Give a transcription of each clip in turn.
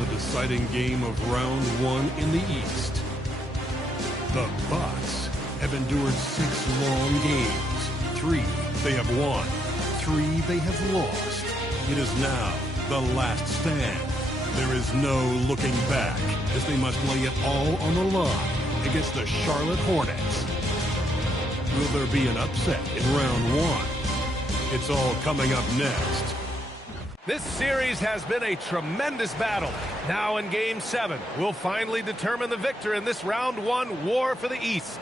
the deciding game of round one in the East. The Bucks have endured 6 long games. 3 they have won, 3 they have lost. It is now the last stand. There is no looking back as they must lay it all on the line against the Charlotte Hornets. Will there be an upset in round one? It's all coming up next. This series has been a tremendous battle. Now in Game 7, we'll finally determine the victor in this round one war for the East.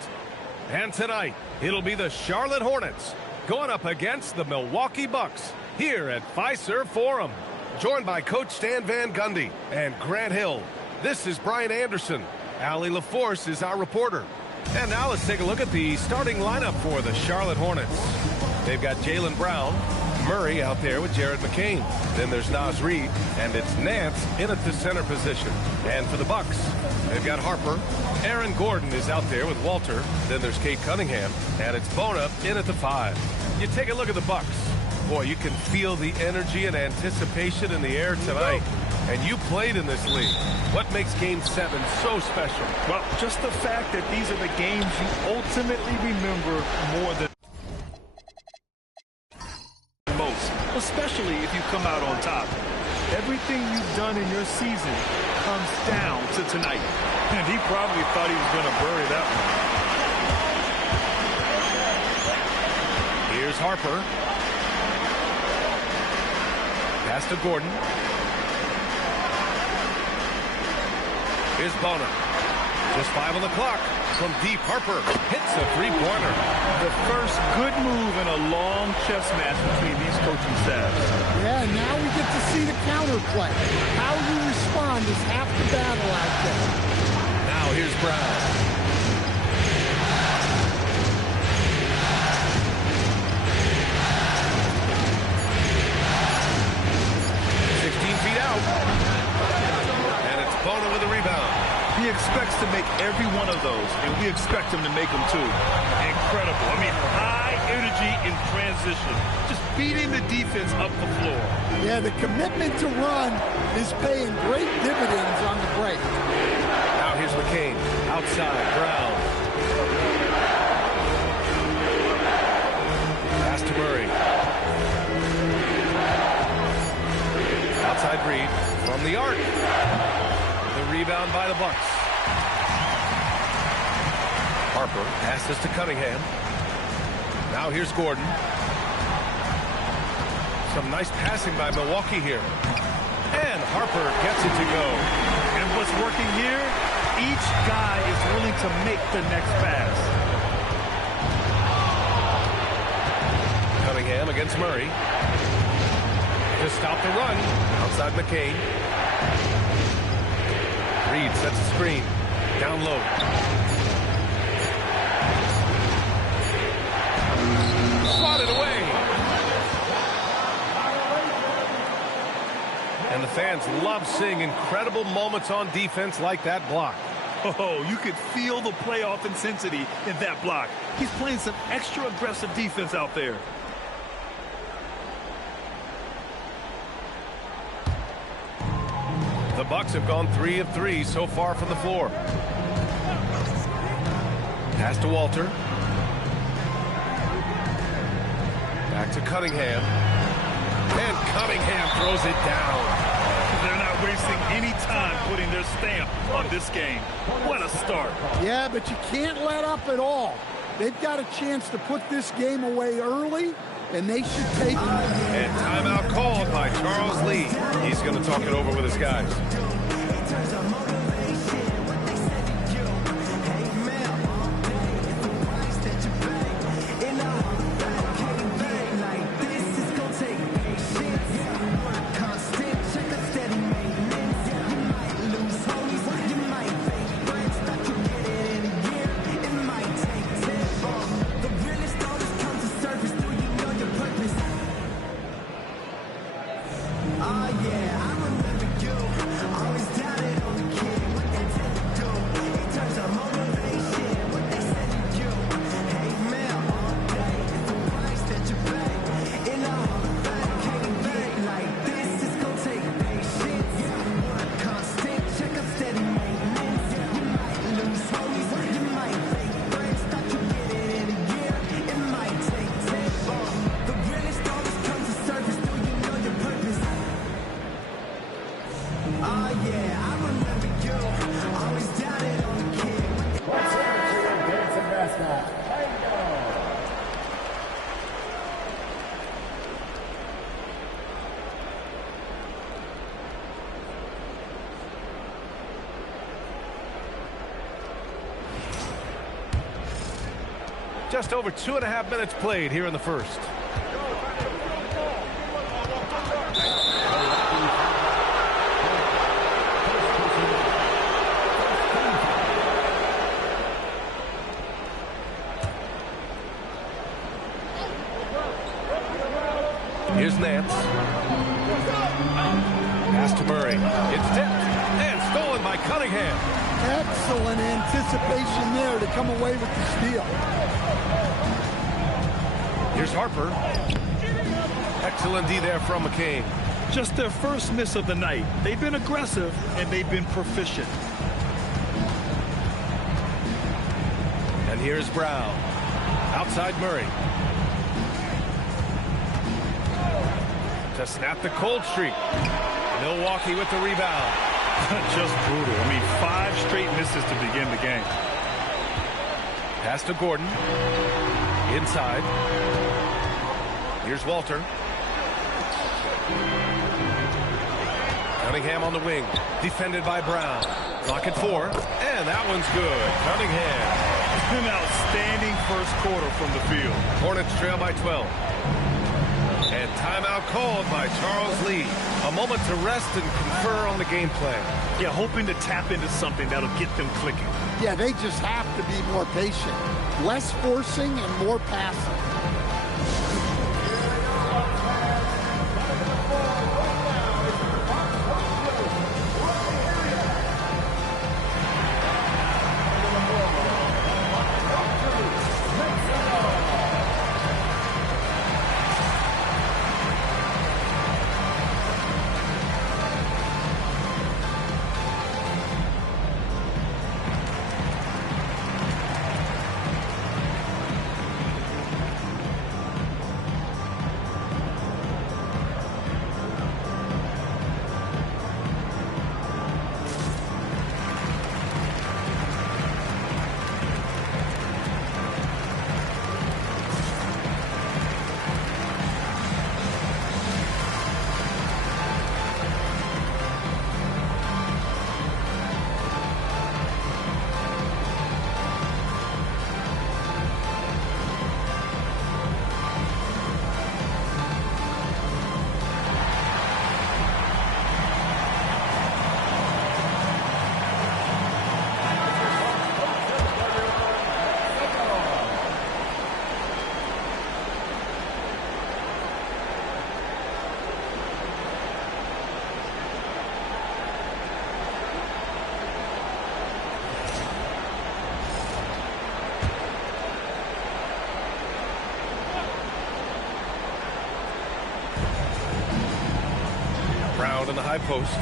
And tonight, it'll be the Charlotte Hornets going up against the Milwaukee Bucks here at Fiserv Forum. Joined by Coach Stan Van Gundy and Grant Hill, this is Brian Anderson. Allie LaForce is our reporter. And now let's take a look at the starting lineup for the Charlotte Hornets. They've got Jaylen Brown, Murray out there with Jared McCain. Then there's Naz Reid, and it's Nance in at the center position. And for the Bucks, they've got Harper. Aaron Gordon is out there with Walter. Then there's Kate Cunningham, and it's Bona in at the 5. You take a look at the Bucks. Boy, you can feel the energy and anticipation in the air tonight. And you played in this league. What makes Game 7 so special? Well, just the fact that these are the games you ultimately remember more than most, especially if you come out on top. Everything you've done in your season comes down to tonight. And he probably thought he was going to bury that one. Here's Harper. Pass to Gordon. Here's Bona. Just 5 on the clock. From deep, Harper hits a 3-pointer. The first good move in a long chess match between these coaching staffs. Yeah, now we get to see the counterplay. How you respond is half the battle out there. Now here's Brown. Bona with a rebound. He expects to make every one of those, and we expect him to make them too. Incredible. I mean, high energy in transition. Just beating the defense up the floor. Yeah, the commitment to run is paying great dividends on the break. Now here's McCain. Outside, Brown. Pass to Murray. Outside Reid from the arc. The rebound by the Bucks. Harper passes to Cunningham. Now here's Gordon. Some nice passing by Milwaukee here. And Harper gets it to go. And what's working here, each guy is willing to make the next pass. Cunningham against Murray. To stop the run. Outside McCain. Reid sets a screen. Down low. Swatted away. And the fans love seeing incredible moments on defense like that block. Oh, you could feel the playoff intensity in that block. He's playing some extra aggressive defense out there. The Bucks have gone 3 of 3 so far from the floor. Pass to Walter. Back to Cunningham. And Cunningham throws it down. They're not wasting any time putting their stamp on this game. What a start. Yeah, but you can't let up at all. They've got a chance to put this game away early, and they should take it. And timeout called by Charles Lee. He's going to talk it over with his guys. Just over 2.5 minutes played here in the first. Here's Nance. Pass to Murray. It's tipped and stolen by Cunningham. Excellent anticipation there to come away with the steal. Here's Harper. Excellent D there from McCain. Just their first miss of the night. They've been aggressive, and they've been proficient. And here's Brown. Outside Murray. To snap the cold streak. Milwaukee with the rebound. Just brutal. I mean, 5 straight misses to begin the game. Pass to Gordon. Inside. Here's Walter. Cunningham on the wing. Defended by Brown. Clock at 4. And that one's good. Cunningham. An outstanding first quarter from the field. Hornets trail by 12. And timeout called by Charles Lee. A moment to rest and confer on the game plan. Yeah, hoping to tap into something that'll get them clicking. Yeah, they just have to be more patient. Less forcing and more passing. Brown in the high post.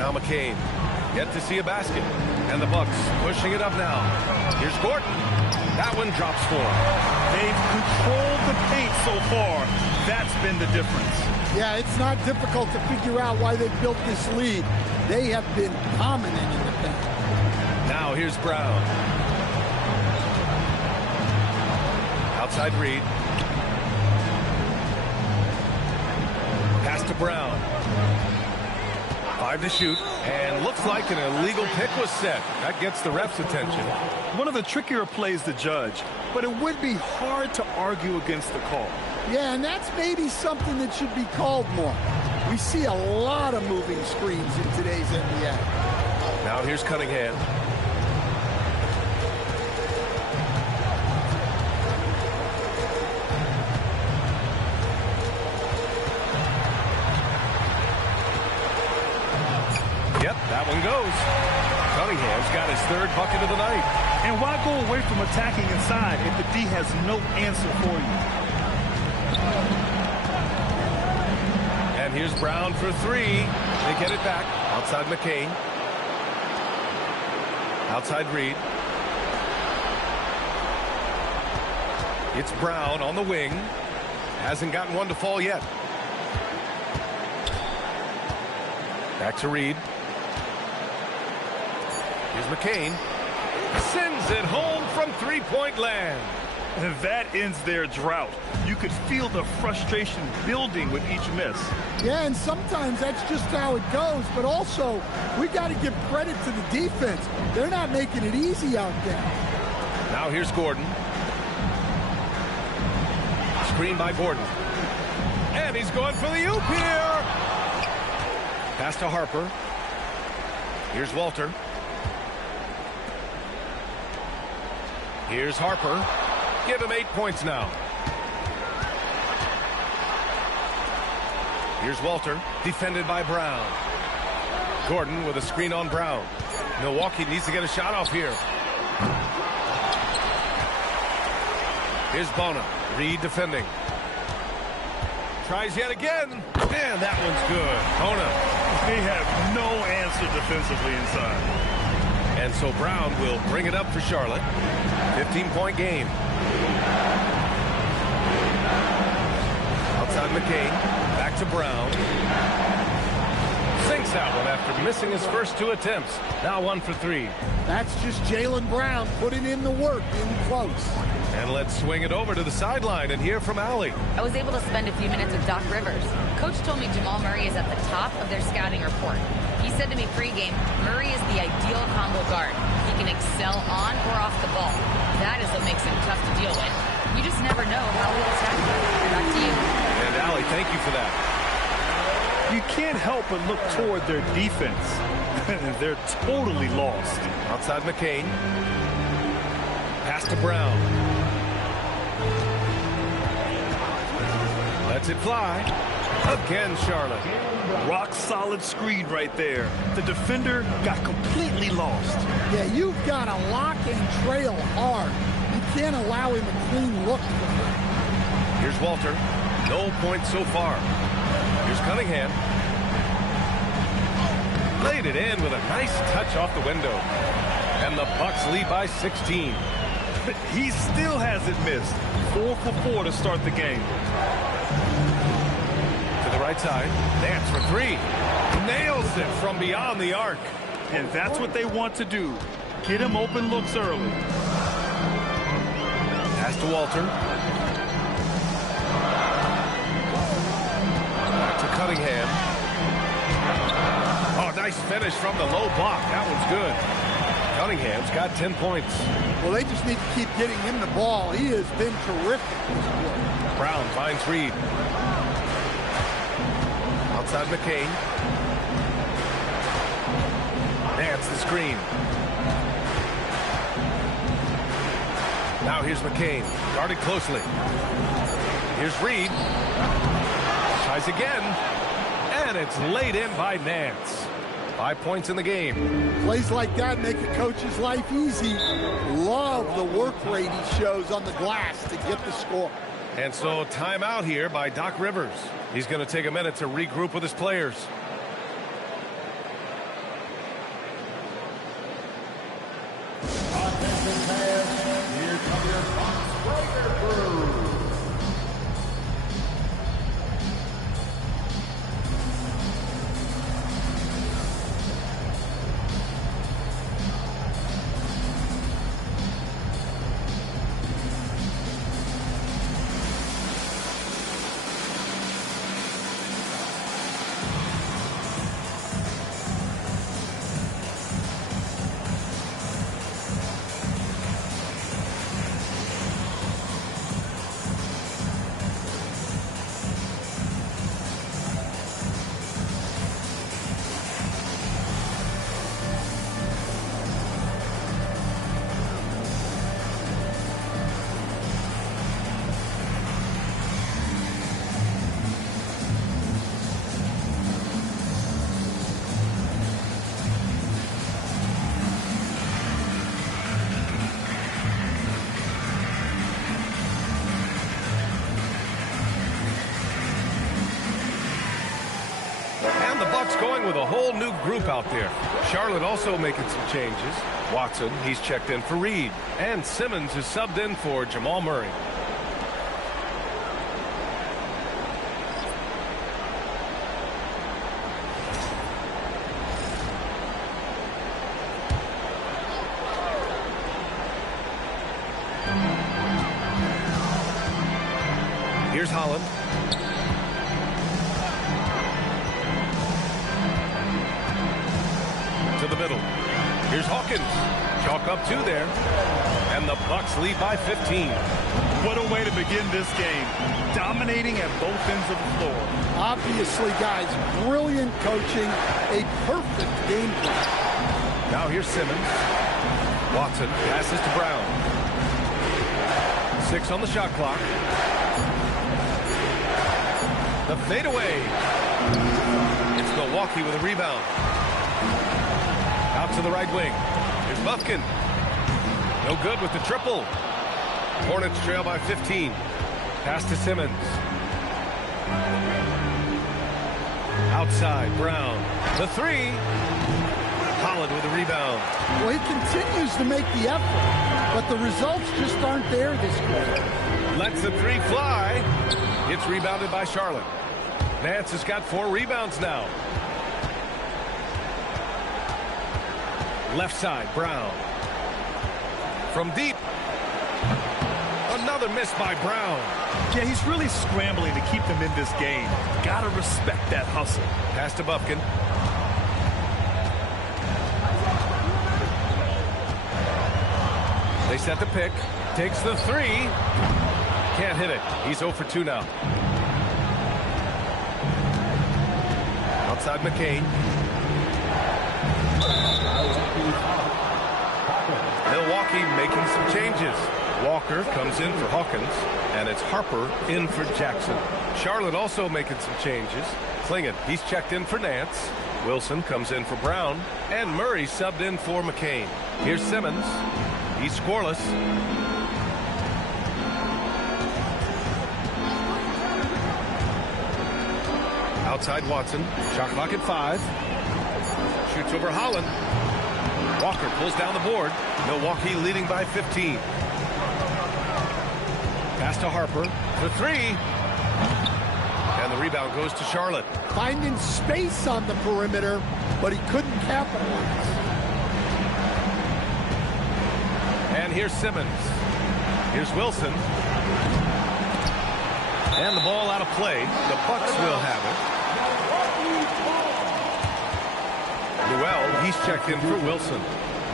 Now McCain. Yet to see a basket. And the Bucks pushing it up now. Here's Gordon. That one drops for him. They've controlled the paint so far. That's been the difference. Yeah, it's not difficult to figure out why they built this lead. They have been dominant in the paint. Now here's Brown. Outside Reed. Pass to Brown. 5 to shoot. And looks like an illegal pick was set. That gets the ref's attention. One of the trickier plays to judge, but it would be hard to argue against the call. Yeah, and that's maybe something that should be called more. We see a lot of moving screens in today's NBA. Now here's Cunningham. Yep, that one goes. Cunningham's got his 3rd bucket of the night. And why go away from attacking inside if the D has no answer for you? And here's Brown for 3. They get it back. Outside McCain. Outside Reed. It's Brown on the wing. Hasn't gotten one to fall yet. Back to Reed. Here's McCain. Sends it home from 3-point land. And that ends their drought. You could feel the frustration building with each miss. Yeah, and sometimes that's just how it goes. But also, we got to give credit to the defense. They're not making it easy out there. Now here's Gordon. Screen by Gordon. And he's going for the oop here. Pass to Harper. Here's Walter. Here's Harper. Give him 8 points now. Here's Walter, defended by Brown. Gordon with a screen on Brown. Milwaukee needs to get a shot off here. Here's Bona. Reed defending. Tries yet again. And that one's good. Bona. They have no answer defensively inside. And so Brown will bring it up for Charlotte. 15-point game. Outside McCain. Back to Brown. Sinks that one after missing his first 2 attempts. Now 1 for 3. That's just Jaylen Brown putting in the work in close. And let's swing it over to the sideline and hear from Allie. I was able to spend a few minutes with Doc Rivers. Coach told me Jamal Murray is at the top of their scouting report. He said to me pregame, Murray is the ideal combo guard. He can excel on or off the ball. That is what makes him tough to deal with. You just never know how he'll attack you. Back to you. And Allie, thank you for that. You can't help but look toward their defense. They're totally lost. Outside McCain. Pass to Brown. Lets it fly. Again, Charlotte. Rock solid screen right there. The defender got completely lost. Yeah, you've got to lock and trail hard. You can't allow him a clean look. Here's Walter. No points so far. Here's Cunningham. Laid it in with a nice touch off the window. And the Bucks lead by 16. He still hasn't missed. 4 for 4 to start the game. To the right side. Nance for 3. Nails it from beyond the arc. And that's what they want to do. Get him open looks early. Pass to Walter. Back to Cunningham. Oh, nice finish from the low block. That one's good. Cunningham's got 10 points. Well, they just need to keep getting him the ball. He has been terrific. Brown finds Reed. Outside McCain. Nance the screen. Now here's McCain. Guarded closely. Here's Reed. Tries again. And it's laid in by Nance. 5 points in the game. Plays like that make a coach's life easy. Love the work rate he shows on the glass to get the score. And so timeout here by Doc Rivers. He's going to take a minute to regroup with his players. Here come your Fox Breaker crew. Going with a whole new group out there. Charlotte also making some changes. Watson, he's checked in for Reed. And Simmons is subbed in for Jamal Murray. Here's Holland. To the middle. Here's Hawkins. Chalk up 2 there. And the Bucks lead by 15. What a way to begin this game. Dominating at both ends of the floor. Obviously, guys, brilliant coaching. A perfect game plan. Now here's Simmons. Watson passes to Brown. 6 on the shot clock. The fadeaway. It's Milwaukee with a rebound. Out to the right wing. Here's Bufkin. No good with the triple. Hornets trail by 15. Pass to Simmons. Outside, Brown. The 3. Holland with a rebound. Well, he continues to make the effort, but the results just aren't there this quarter. Lets the 3 fly. It's rebounded by Charlotte. Nance has got 4 rebounds now. Left side, Brown. From deep. Another miss by Brown. Yeah, he's really scrambling to keep them in this game. Gotta respect that hustle. Pass to Bufkin. They set the pick. Takes the 3. Can't hit it. He's 0 for 2 now. Outside McCain. Milwaukee making some changes. Walker comes in for Hawkins, and it's Harper in for Jackson. Charlotte also making some changes. Klingon, he's checked in for Nance. Wilson comes in for Brown, and Murray subbed in for McCain. Here's Simmons. He's scoreless. Outside Watson. Shot clock at 5. Shoots over Holland. Walker pulls down the board. Milwaukee leading by 15. Pass to Harper. The 3. And the rebound goes to Charlotte. Finding space on the perimeter, but he couldn't capitalize. And here's Simmons. Here's Wilson. And the ball out of play. The Bucks will have it. Newell, he's checked in for Wilson.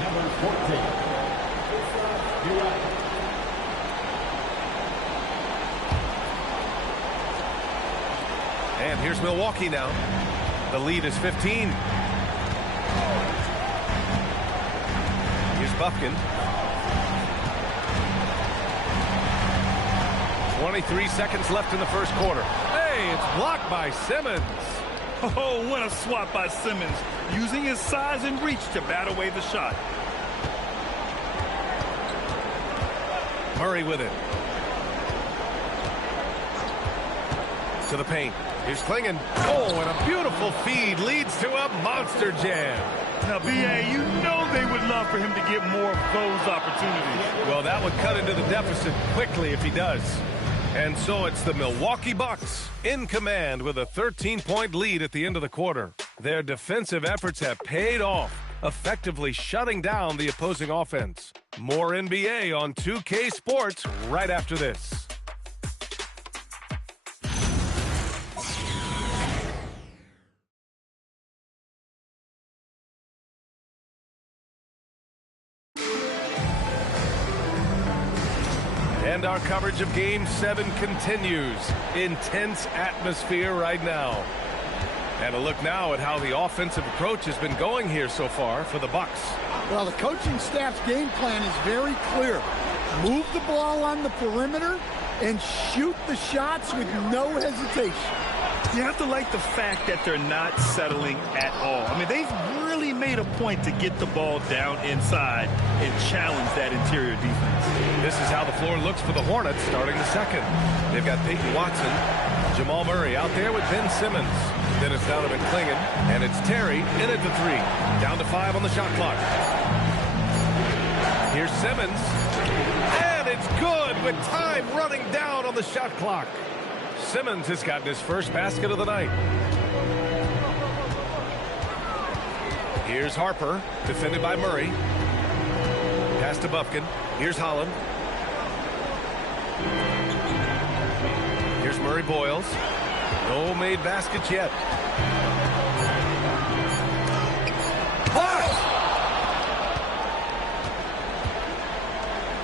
Number 14. And here's Milwaukee now. The lead is 15. Here's Bufkin. 23 seconds left in the first quarter. Hey, it's blocked by Simmons. Oh, what a swat by Simmons, using his size and reach to bat away the shot. Murray with it. To the paint. Here's Klingon. Oh, and a beautiful feed leads to a monster jam. Now, B.A., you know they would love for him to get more of those opportunities. Well, that would cut into the deficit quickly if he does. And so it's the Milwaukee Bucks in command with a 13-point lead at the end of the quarter. Their defensive efforts have paid off, effectively shutting down the opposing offense. More NBA on 2K Sports right after this. And our coverage of Game 7 continues. Intense atmosphere right now. And a look now at how the offensive approach has been going here so far for the Bucks. Well, the coaching staff's game plan is very clear. Move the ball on the perimeter and shoot the shots with no hesitation. You have to like the fact that they're not settling at all. I mean, they've really made a point to get the ball down inside and challenge that interior defense. This is how the floor looks for the Hornets starting the second. They've got Peyton Watson, Jamal Murray out there with Ben Simmons. Then it's Donovan Klingon, and it's Terry in at the 3. Down to 5 on the shot clock. Here's Simmons. And it's good with time running down on the shot clock. Simmons has gotten his first basket of the night. Here's Harper, defended by Murray. Pass to Bufkin. Here's Holland. Here's Murray Boyles. No made baskets yet. Blocked!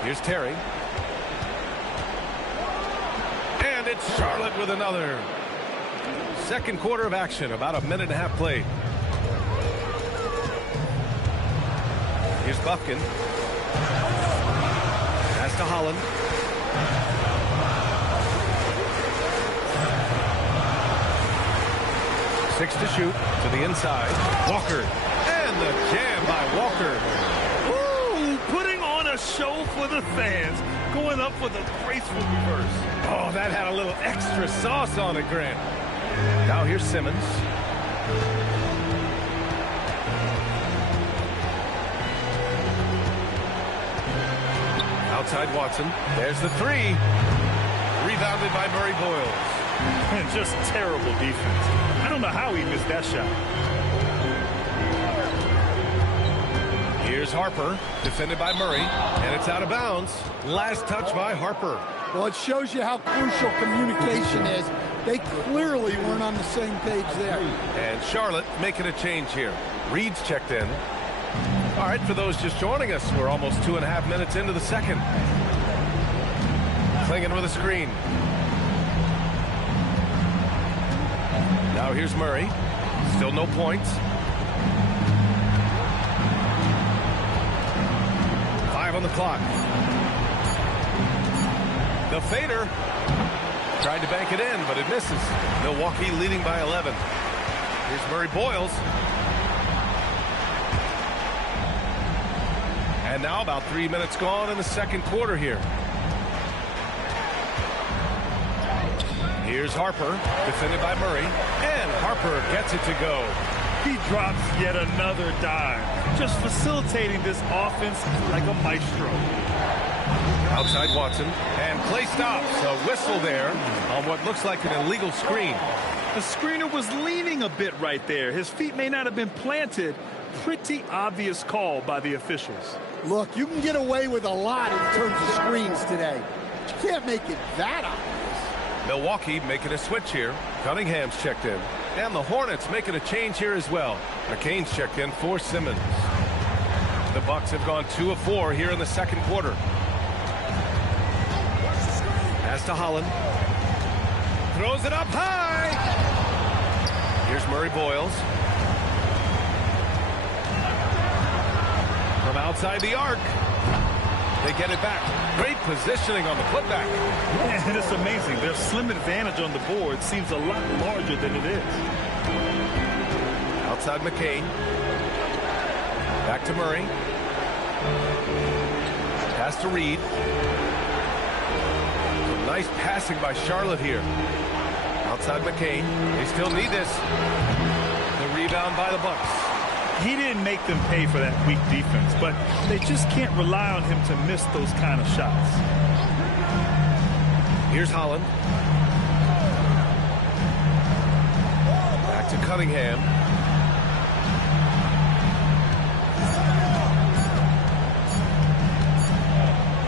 Here's Terry. And it's Charlotte with another. Second quarter of action, about a minute and a half played. Here's Buffkin. Pass to Holland. Six to shoot to the inside. Walker. And the jam by Walker. Woo! Putting on a show for the fans. Going up for the graceful reverse. Oh, that had a little extra sauce on it, Grant. Now here's Simmons. Outside Watson. There's the three. Rebounded by Murray Boyles. And just terrible defense. I don't know how he missed that shot. Here's Harper, defended by Murray, and it's out of bounds. Last touch by Harper. Well, it shows you how crucial communication is. They clearly weren't on the same page there. And Charlotte making a change here. Reed's checked in. All right, for those just joining us, we're almost 2.5 minutes into the second. Clingan with a screen. Now here's Murray. Still no points. 5 on the clock. The fader. Tried to bank it in, but it misses. Milwaukee leading by 11. Here's Murray Boyles. And now about 3 minutes gone in the second quarter here. Here's Harper, defended by Murray, and Harper gets it to go. He drops yet another dime, just facilitating this offense like a maestro. Outside Watson, and play stops. A whistle there on what looks like an illegal screen. The screener was leaning a bit right there. His feet may not have been planted. Pretty obvious call by the officials. Look, you can get away with a lot in terms of screens today. But you can't make it that obvious. Milwaukee making a switch here. Cunningham's checked in. And the Hornets making a change here as well. McCain's checked in for Simmons. The Bucks have gone 2 of 4 here in the second quarter. Pass to Holland. Throws it up high. Here's Murray Boyles. From outside the arc. They get it back. Great positioning on the putback. Yeah, and it's amazing. Their slim advantage on the board seems a lot larger than it is. Outside McCain. Back to Murray. Pass to Reed. Some nice passing by Charlotte here. Outside McCain. They still need this. The rebound by the Bucks. He didn't make them pay for that weak defense, but they just can't rely on him to miss those kind of shots. Here's Holland. Back to Cunningham.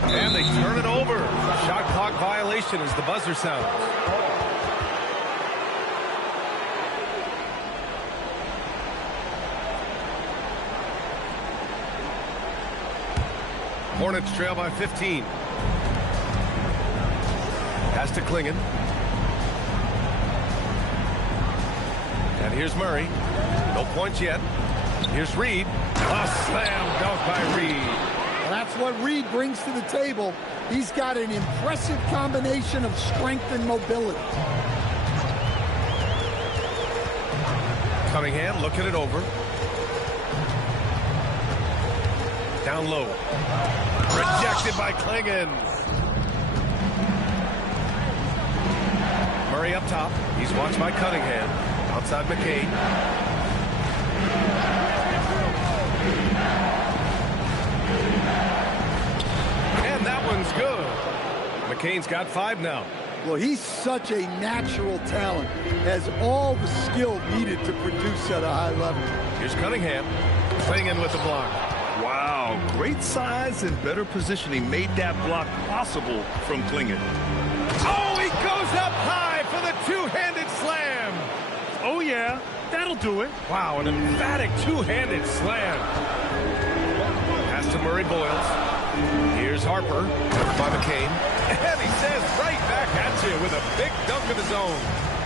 And they turn it over. Shot clock violation as the buzzer sounds. Hornets trail by 15. Pass to Clingan. And here's Murray. No points yet. Here's Reed. A slam dunk by Reed. Well, that's what Reed brings to the table. He's got an impressive combination of strength and mobility. Cunningham looking it over. Down low. Rejected by Clingan. Murray up top. He's watched by Cunningham. Outside McCain. And that one's good. McCain's got 5 now. Well, he's such a natural talent. Has all the skill needed to produce at a high level. Here's Cunningham. Clingan with the block. Wow, great size and better positioning made that block possible from Clingan. Oh, he goes up high Yeah, that'll do it. Wow, an emphatic two-handed slam. Pass to Murray Boyles. Here's Harper by McCain. And he says right back at you with a big dunk of his own.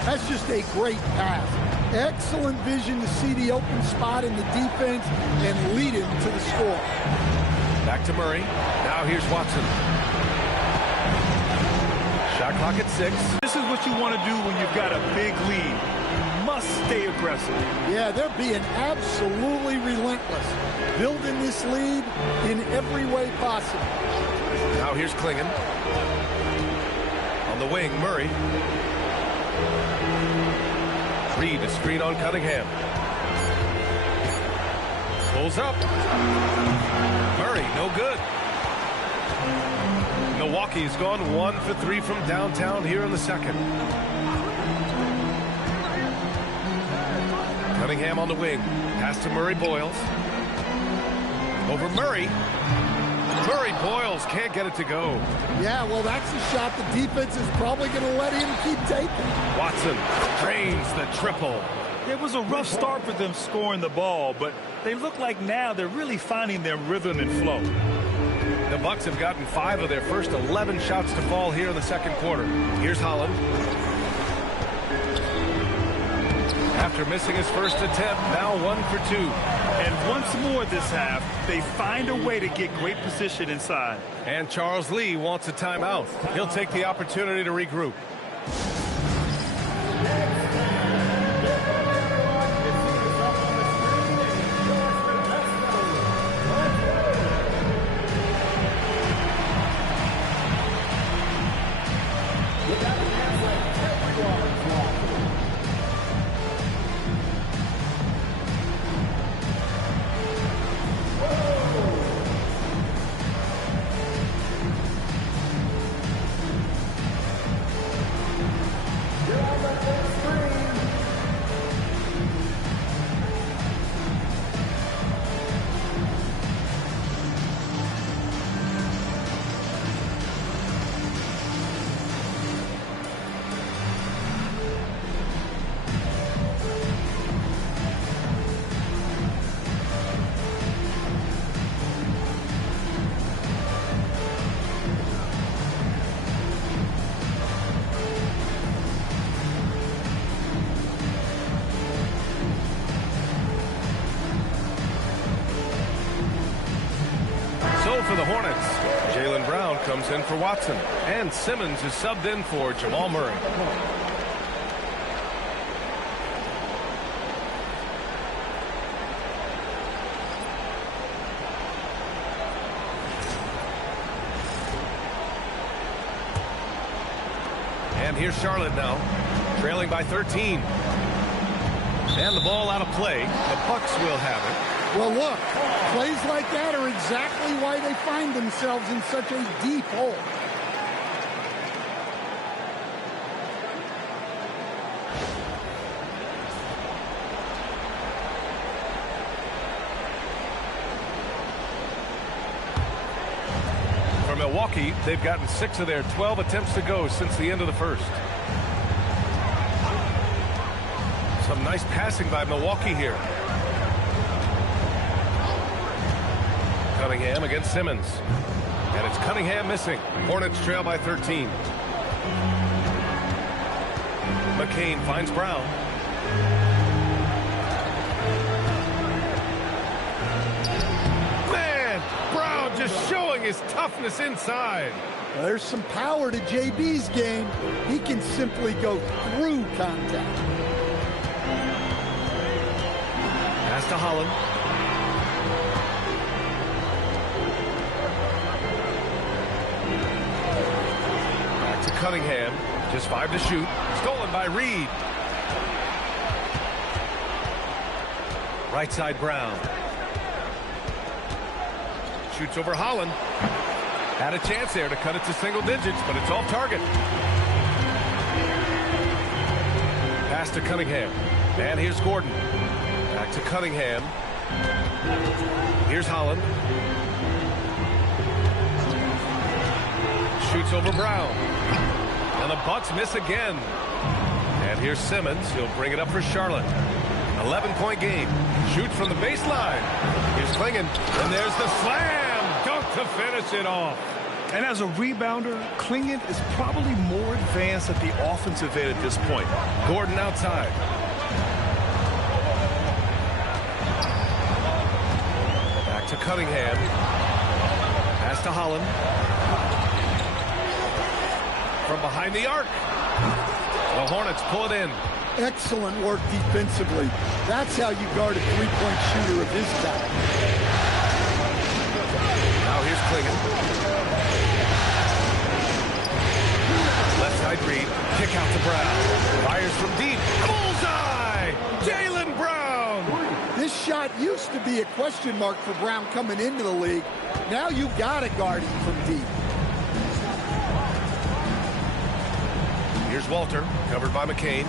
That's just a great pass. Excellent vision to see the open spot in the defense and lead him to the score. Back to Murray. Now here's Watson. Shot clock at 6. This is what you want to do when you've got a big lead. You must stay aggressive. Yeah, they're being absolutely relentless, building this lead in every way possible. Now here's Klingon. On the wing, Murray. Reed, a screen on Cunningham. Pulls up. Murray, no good. Milwaukee's gone 1 for 3 from downtown here in the second. Cunningham on the wing. Pass to Murray Boyles. Over Murray. Murray Boyles can't get it to go. Yeah, well, that's a shot the defense is probably going to let him keep taking. Watson drains the triple. It was a rough start for them scoring the ball, but they look like now they're really finding their rhythm and flow. The Bucks have gotten 5 of their first 11 shots to fall here in the second quarter. Here's Holland. After missing his first attempt, now 1 for 2. And once more this half, they find a way to get great position inside. And Charles Lee wants a timeout. He'll take the opportunity to regroup. For the Hornets, Jaylen Brown comes in for Watson, and Simmons is subbed in for Jamal Murray. And here's Charlotte now, trailing by 13. And the ball out of play. The Bucks will have it. Well, look, plays like that are exactly why they find themselves in such a deep hole. For Milwaukee, they've gotten 6 of their 12 attempts to go since the end of the first. Some nice passing by Milwaukee here. Cunningham against Simmons. And it's Cunningham missing. Hornets trail by 13. McCain finds Brown. Man, Brown just showing his toughness inside. Well, there's some power to JB's game. He can simply go through contact. Pass to Holland. Cunningham, just 5 to shoot. Stolen by Reed. Right side Brown. Shoots over Holland. Had a chance there to cut it to single digits, but it's off target. Pass to Cunningham. And here's Gordon. Back to Cunningham. Here's Holland. Shoots over Brown. And the Bucks miss again. And here's Simmons. He'll bring it up for Charlotte. 11-point game. Shoots from the baseline. Here's Klingon. And there's the slam. Dunk to finish it off. And as a rebounder, Klingon is probably more advanced at the offensive end at this point. Gordon outside. Back to Cunningham. Pass to Holland. From behind the arc. The Hornets pull it in. Excellent work defensively. That's how you guard a three-point shooter of his talent. Now here's Klingon. Left side read. Kick out to Brown. Fires from deep. Bullseye! Jaylen Brown! This shot used to be a question mark for Brown coming into the league. Now you got to guard him from deep. Here's Walter, covered by McCain.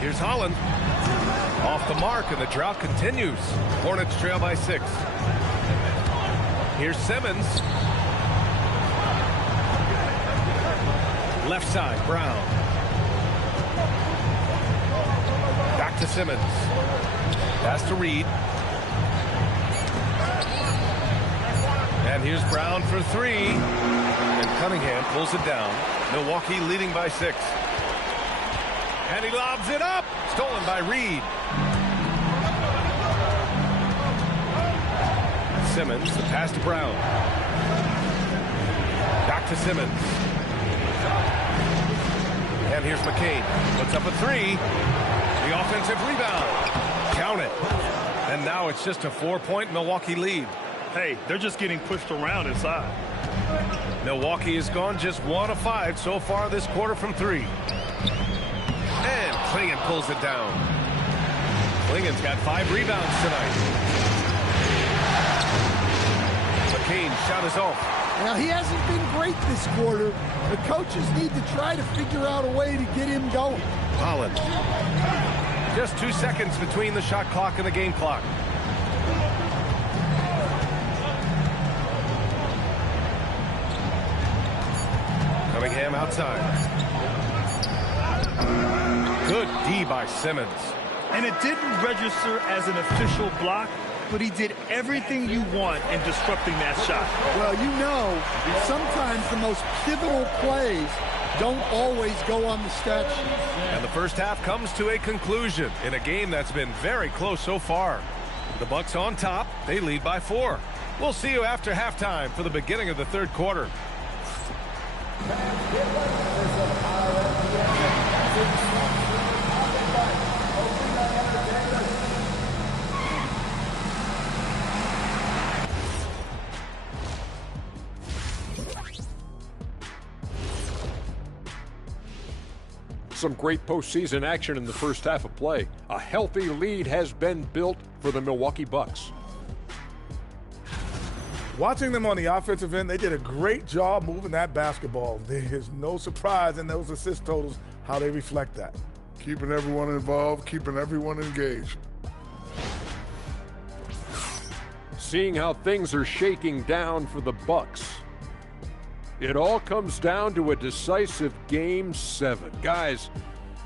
Here's Holland. Off the mark, and the drought continues. Hornets trail by 6. Here's Simmons. Left side, Brown. Back to Simmons. Pass to Reed. And here's Brown for 3. And Cunningham pulls it down. Milwaukee leading by 6. And he lobs it up. Stolen by Reed. Simmons, the pass to Brown. Back to Simmons. And here's McCain. Puts up a 3. The offensive rebound. Count it. And now it's just a 4-point Milwaukee lead. Hey, they're just getting pushed around inside. Milwaukee has gone just 1 of 5 so far this quarter from 3. And Klingon pulls it down. Klingon's got 5 rebounds tonight. McCain shot is off. Now, he hasn't been great this quarter. The coaches need to try to figure out a way to get him going. Holland. Just 2 seconds between the shot clock and the game clock. Cunningham outside. Good D by Simmons. And it didn't register as an official block, but he did everything you want in disrupting that shot. Well, you know, sometimes the most pivotal plays don't always go on the stat sheet. And the first half comes to a conclusion in a game that's been very close so far. The Bucks on top. They lead by 4. We'll see you after halftime for the beginning of the third quarter. Some great postseason action in the first half of play. A healthy lead has been built for the Milwaukee Bucks. Watching them on the offensive end, they did a great job moving that basketball. There's no surprise in those assist totals how they reflect that. Keeping everyone involved, keeping everyone engaged. Seeing how things are shaking down for the Bucks. It all comes down to a decisive Game 7. Guys,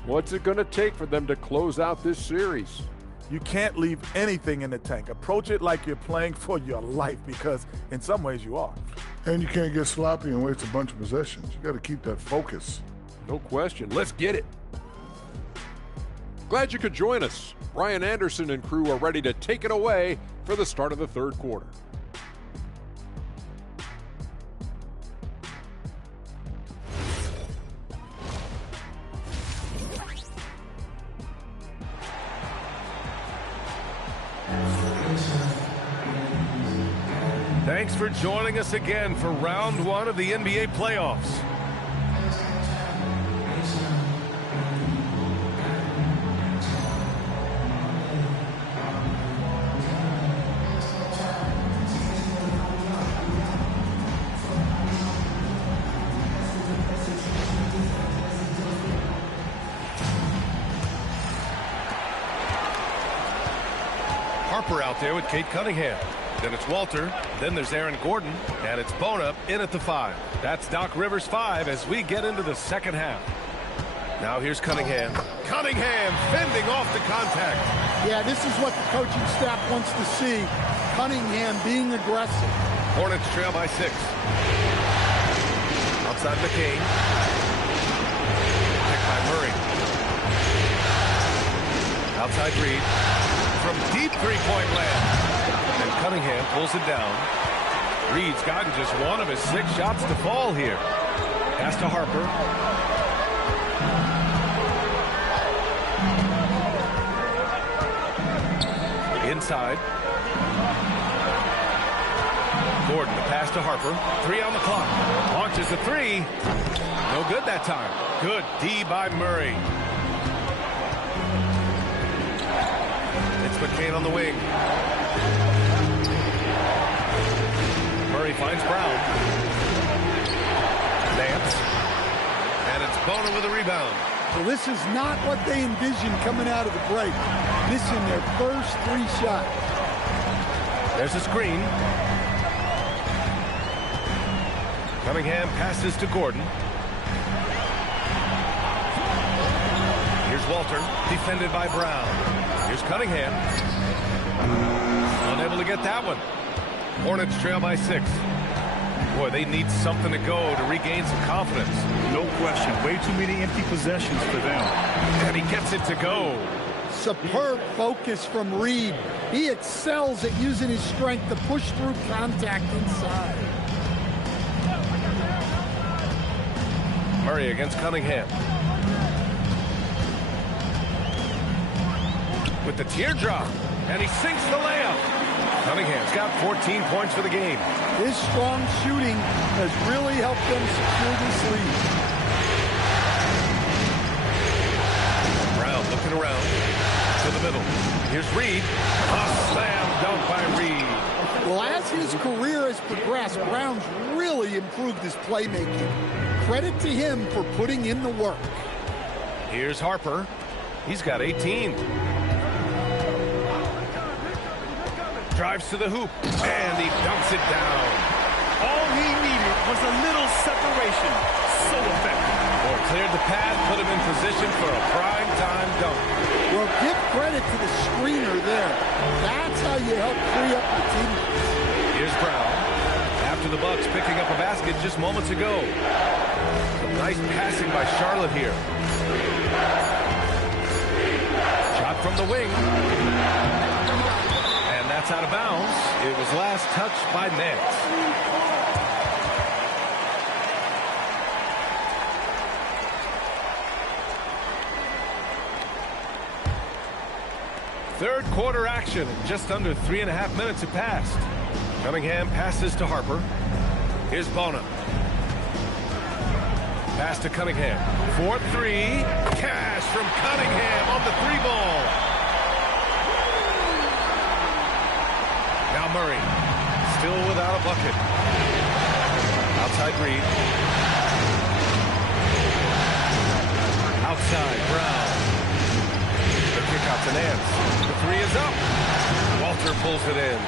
what's it going to take for them to close out this series? You can't leave anything in the tank. Approach it like you're playing for your life, because in some ways you are. And you can't get sloppy and waste a bunch of possessions. You got to keep that focus. No question. Let's get it. Glad you could join us. Brian Anderson and crew are ready to take it away for the start of the third quarter. Thanks for joining us again for round 1 of the NBA playoffs. Harper out there with Kate Cunningham. Then it's Walter. Then there's Aaron Gordon. And it's Bona in at the 5. That's Doc Rivers' 5 as we get into the second half. Now here's Cunningham. Cunningham fending off the contact. Yeah, this is what the coaching staff wants to see. Cunningham being aggressive. Hornets trail by 6. Outside McCain. Picked by Murray. Outside Reed. From deep three-point land. And Cunningham pulls it down. Reed's gotten just one of his 6 shots to fall here. Pass to Harper. Inside. Gordon, the pass to Harper. 3 on the clock. Launches a 3. No good that time. Good D by Murray. It's McCain on the wing. Murray finds Brown. Nance. And it's Bona with a rebound. Well, this is not what they envisioned coming out of the break. Missing their first 3 shots. There's a screen. Cunningham passes to Gordon. Here's Walter, defended by Brown. Here's Cunningham. Unable to get that one. Hornets trail by 6. Boy, they need something to go to regain some confidence. No question. Way too many empty possessions for them. And he gets it to go. Superb focus from Reed. He excels at using his strength to push through contact inside. Murray against Cunningham. With the teardrop. And he sinks the layup. Cunningham's got 14 points for the game. His strong shooting has really helped them secure this lead. Brown looking around to the middle. Here's Reed. A slam dunk by Reed. Well, as his career has progressed, Brown's really improved his playmaking. Credit to him for putting in the work. Here's Harper. He's got 18. Drives to the hoop, and he dunks it down. All he needed was a little separation. So effective. Or cleared the path, put him in position for a prime-time dunk. Well, give credit to the screener there. That's how you help free up your teammates. Here's Brown. After the Bucks picking up a basket just moments ago. Some nice passing by Charlotte here. Shot from the wing. That's out of bounds. It was last touched by Nance. Third quarter action. Just under 3.5 minutes have passed. Cunningham passes to Harper. Here's Bona. Pass to Cunningham. 4-3. Cash from Cunningham on the 3-ball. Now Murray, still without a bucket. Outside Reed. Outside Brown. The kick out to Nance. The 3 is up. Walter pulls it in.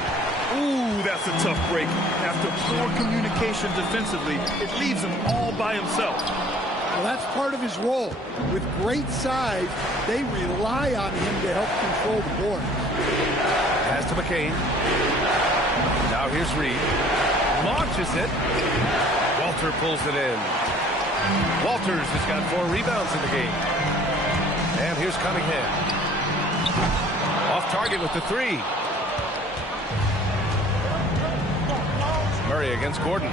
Ooh, that's a tough break. After poor communication defensively, it leaves him all by himself. Well, that's part of his role. With great size, they rely on him to help control the board. Pass to McCain. Now here's Reed. Launches it. Walter pulls it in. Walters has got 4 rebounds in the game. And here's Cunningham. Off target with the 3. Murray against Gordon.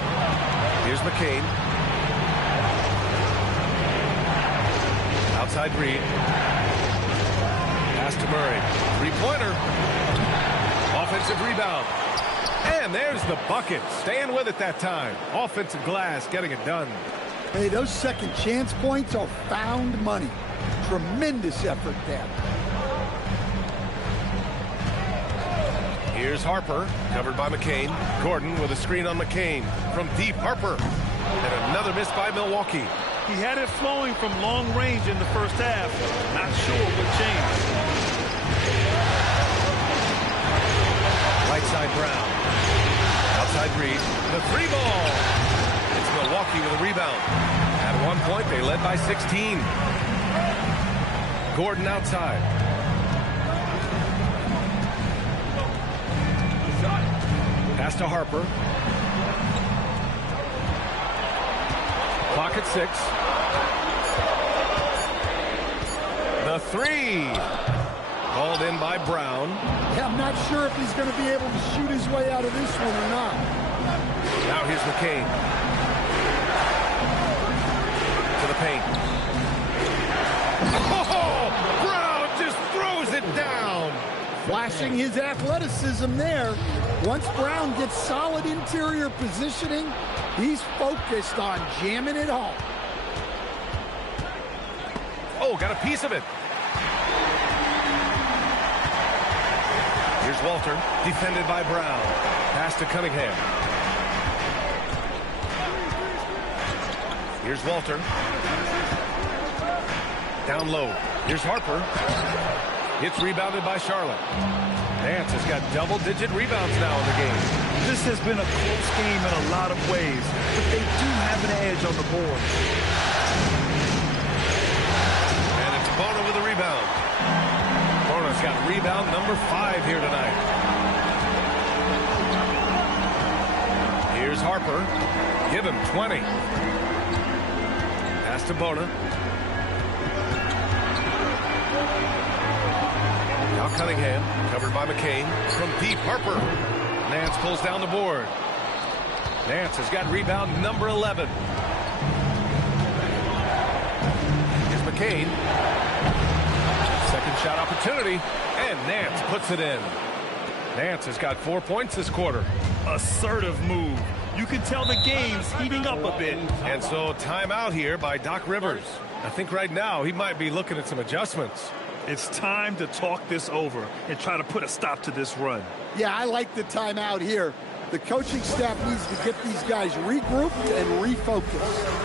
Here's McCain. Outside Reed. Pass to Murray. 3-pointer. Offensive rebound. And there's the bucket. Staying with it that time. Offensive glass getting it done. Hey, those second chance points are found money. Tremendous effort there. Here's Harper, covered by McCain. Gordon with a screen on McCain. From deep, Harper. And another miss by Milwaukee. He had it flowing from long range in the first half. Not sure what changed. Right side Brown. Outside Reed. The three ball. It's Milwaukee with a rebound. At one point, they led by 16. Gordon outside. Pass to Harper. Clock at 6. The three. Called in by Brown. Yeah, I'm not sure if he's going to be able to shoot his way out of this one or not. Now here's McCain. To the paint. Oh! Brown just throws it down. Flashing his athleticism there. Once Brown gets solid interior positioning, he's focused on jamming it home. Oh, got a piece of it. Here's Walter, defended by Brown. Pass to Cunningham. Here's Walter. Down low. Here's Harper. It's rebounded by Charlotte. Nance has got double-digit rebounds now in the game. This has been a close game in a lot of ways, but they do have an edge on the board. And it's Bona with a rebound. Bona's got rebound number 5 here tonight. Here's Harper. Give him 20. Pass to Bona. Now Cunningham, covered by McCain. From deep, Harper. Nance pulls down the board. Nance has got rebound number 11. Here's McCain. Second shot opportunity, and Nance puts it in. Nance has got 4 points this quarter. Assertive move. You can tell the game's heating up a bit. And so timeout here by Doc Rivers. I think right now he might be looking at some adjustments. It's time to talk this over and try to put a stop to this run. Yeah, I like the timeout here. The coaching staff needs to get these guys regrouped and refocused.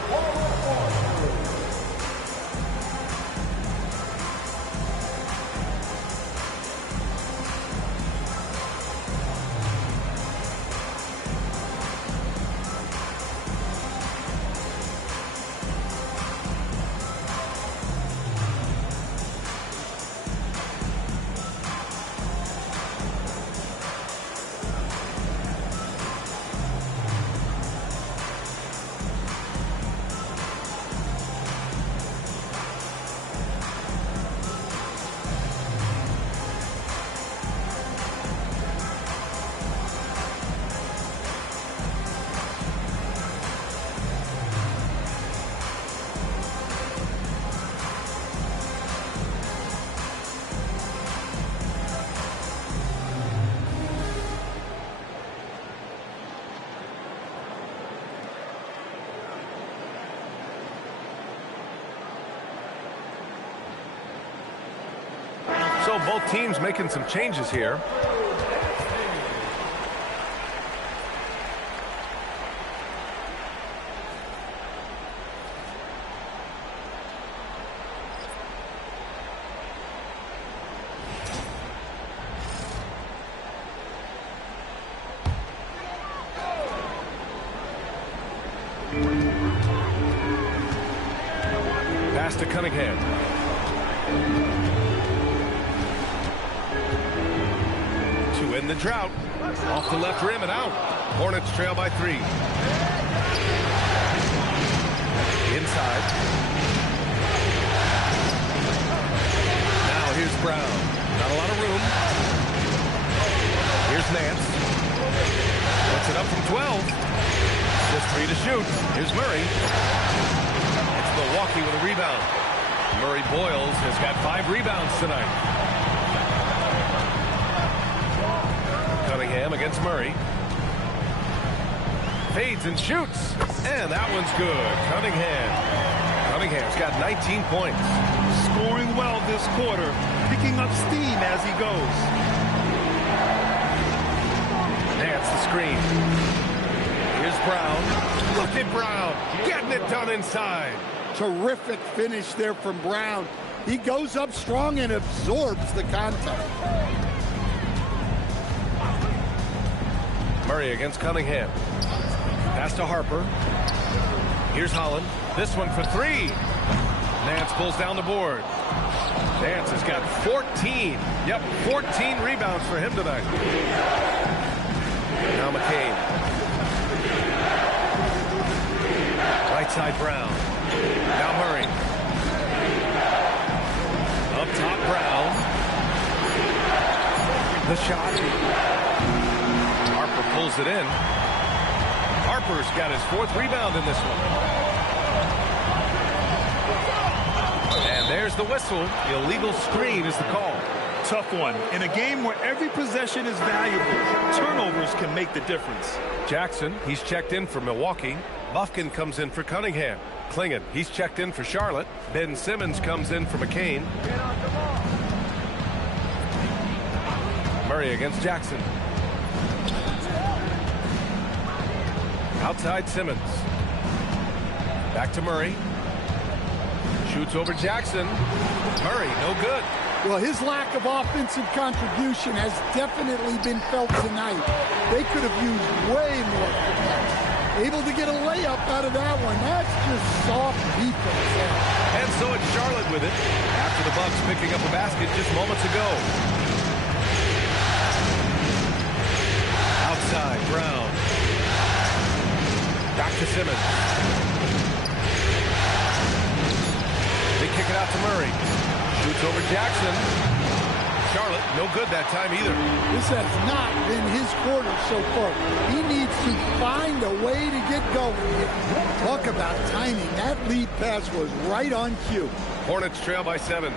So both teams making some changes here. Pass to Cunningham. To end the drought. Off the left rim and out. Hornets trail by 3. Inside. Now here's Brown. Not a lot of room. Here's Nance. Puts it up from 12. Just 3 to shoot. Here's Murray. It's Milwaukee with a rebound. Murray Boyles has got 5 rebounds tonight. Cunningham against Murray. Fades and shoots. And that one's good. Cunningham's got 19 points. Scoring well this quarter. Picking up steam as he goes. Nance the screen. Here's Brown. Look at Brown. Getting it done inside. Terrific finish there from Brown. He goes up strong and absorbs the contact. Murray against Cunningham. Pass to Harper. Here's Holland. This one for three. Nance pulls down the board. Nance has got 14. Yep, 14 rebounds for him tonight. Now McCain. Right side Brown. Now Murray. Up top Brown. The shot. Harper pulls it in. Harper's got his 4th rebound in this one. And there's the whistle. Illegal screen is the call. Tough one. In a game where every possession is valuable, turnovers can make the difference. Jackson, he's checked in for Milwaukee. Bufkin comes in for Cunningham. Klingon, he's checked in for Charlotte. Ben Simmons comes in for McCain. Murray against Jackson. Outside Simmons. Back to Murray. Shoots over Jackson. Murray, no good. Well, his lack of offensive contribution has definitely been felt tonight. They could have used way more from him. Able to get a layup out of that one. That's just soft defense. And so it's Charlotte with it after the Bucks picking up a basket just moments ago. Outside, Brown. Back to Simmons. They kick it out to Murray. Shoots over Jackson. Charlotte, no good that time either. This has not been his quarter so far. He needs to find a way to get going. Talk about timing. That lead pass was right on cue. Hornets trail by 7.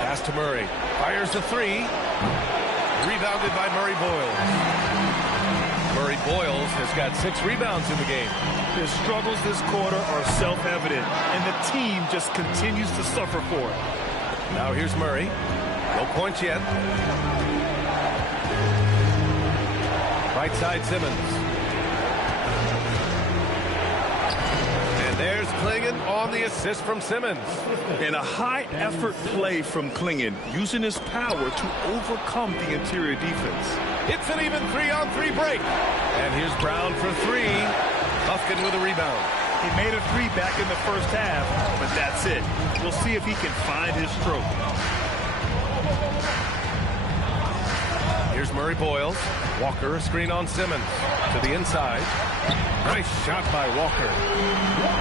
Pass to Murray. Fires the 3. Rebounded by Murray Boyles. Murray Boyles has got 6 rebounds in the game. His struggles this quarter are self-evident, and the team just continues to suffer for it. Now here's Murray. No points yet. Right side Simmons. And there's Klingon on the assist from Simmons. And a high-effort play from Klingon, using his power to overcome the interior defense. It's an even 3-on-3 break. And here's Brown for 3. Bufkin with a rebound. He made a 3 back in the first half, but that's it. We'll see if he can find his stroke. Here's Murray Boyles. Walker, a screen on Simmons. To the inside. Nice shot by Walker.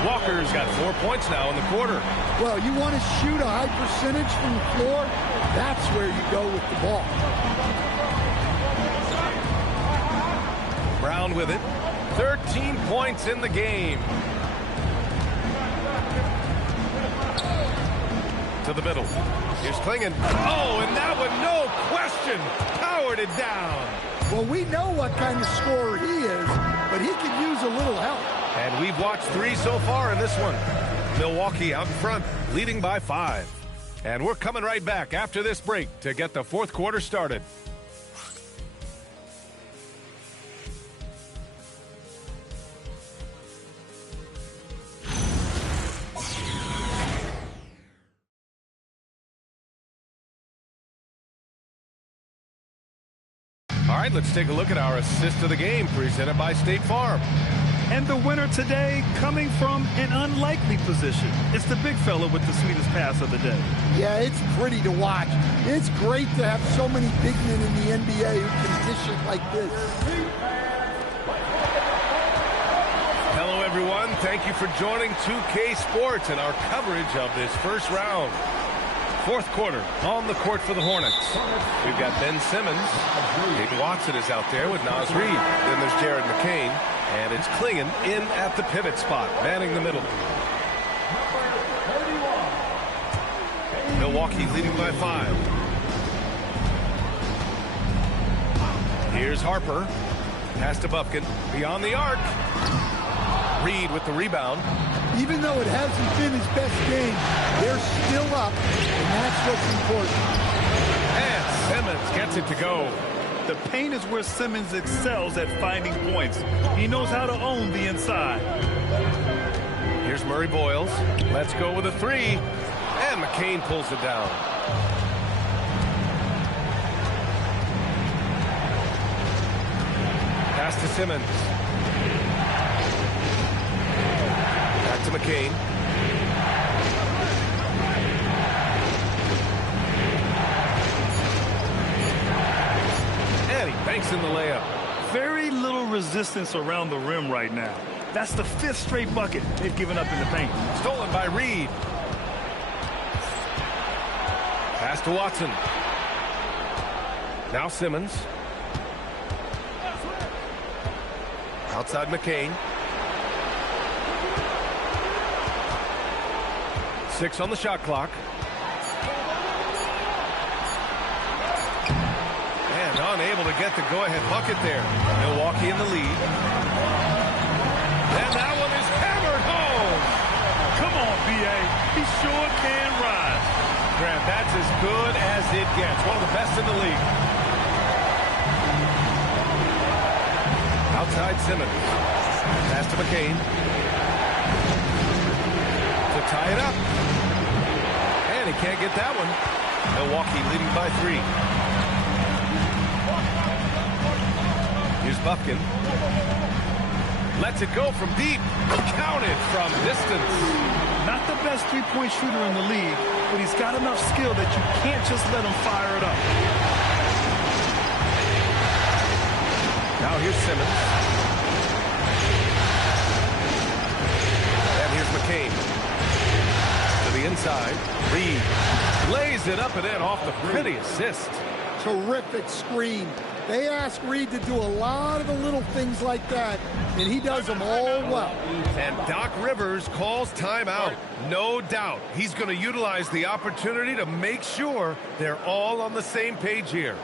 Walker's got 4 points now in the quarter. Well, you want to shoot a high percentage from the floor? That's where you go with the ball. Brown with it. 13 points in the game. To the middle. Here's Klingon. Oh, and that one, no question, powered it down. Well, we know what kind of scorer he is, but he could use a little help. And we've watched 3 so far in this one. Milwaukee out in front, leading by 5. And we're coming right back after this break to get the 4th quarter started. All right, let's take a look at our assist of the game presented by State Farm. And the winner today coming from an unlikely position. It's the big fella with the sweetest pass of the day. Yeah, it's pretty to watch. It's great to have so many big men in the NBA who can dish it like this. Hello, everyone. Thank you for joining 2K Sports and our coverage of this first round. 4th quarter on the court for the Hornets. We've got Ben Simmons. Jaden Watson is out there with Naz Reid. Then there's Jared McCain. And it's Klingon in at the pivot spot, manning the middle. Milwaukee leading by 5. Here's Harper. Pass to Bufkin. Beyond the arc. Reid with the rebound. Even though it hasn't been his best game, they're still up, and that's what's important. And Simmons gets it to go. The paint is where Simmons excels at finding points. He knows how to own the inside. Here's Murray Boyles. Let's go with a 3. And McCain pulls it down. Pass to Simmons. Back to McCain. And he banks in the layup. Very little resistance around the rim right now. That's the 5th straight bucket they've given up in the paint. Stolen by Reed. Pass to Watson. Now Simmons. Outside McCain. 6 on the shot clock. And unable to get the go-ahead bucket there. Milwaukee in the lead. And that one is hammered home. Come on, B.A. He sure can rise. Grant, that's as good as it gets. One of the best in the league. Outside Simmons. Pass to McCain. To tie it up. And he can't get that one. Milwaukee leading by 3. Here's Bufkin. Lets it go from deep. Counted from distance. Not the best three-point shooter in the league, but he's got enough skill that you can't just let him fire it up. Now here's Simmons. And here's McCain. To the inside. Reed lays it up and in off the pretty assist. Terrific screen. They ask Reed to do a lot of the little things like that, and he does them all well. And Doc Rivers calls timeout. No doubt he's going to utilize the opportunity to make sure they're all on the same page here.